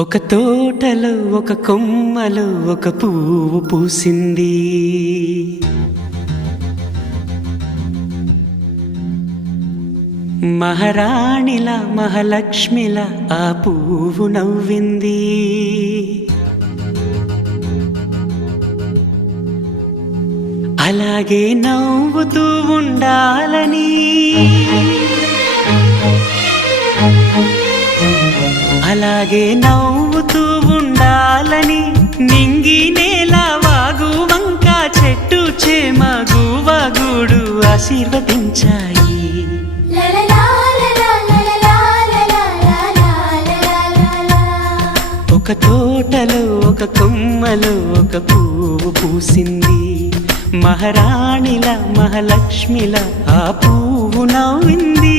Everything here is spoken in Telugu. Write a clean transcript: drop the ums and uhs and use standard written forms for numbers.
ఒక తోటలో ఒక కొమ్మలో ఒక పువ్వు పూసింది. మహారాణిలా మహాలక్ష్మిలా ఆ పువ్వు నవ్వింది. అలాగే నవ్వుతూ ఉండాలని, అలాగే నవ్వుతూ ఉండాలని నింగి నేల వాగు వంక చెట్టు చేమ గువగూడు ఆశీర్వదించాయి. ఒక తోటలో ఒక కొమ్మలో ఒక పువ్వు పూసింది. మహారాణిలా మహాలక్ష్మిలా ఆ పువ్వు నవ్వింది.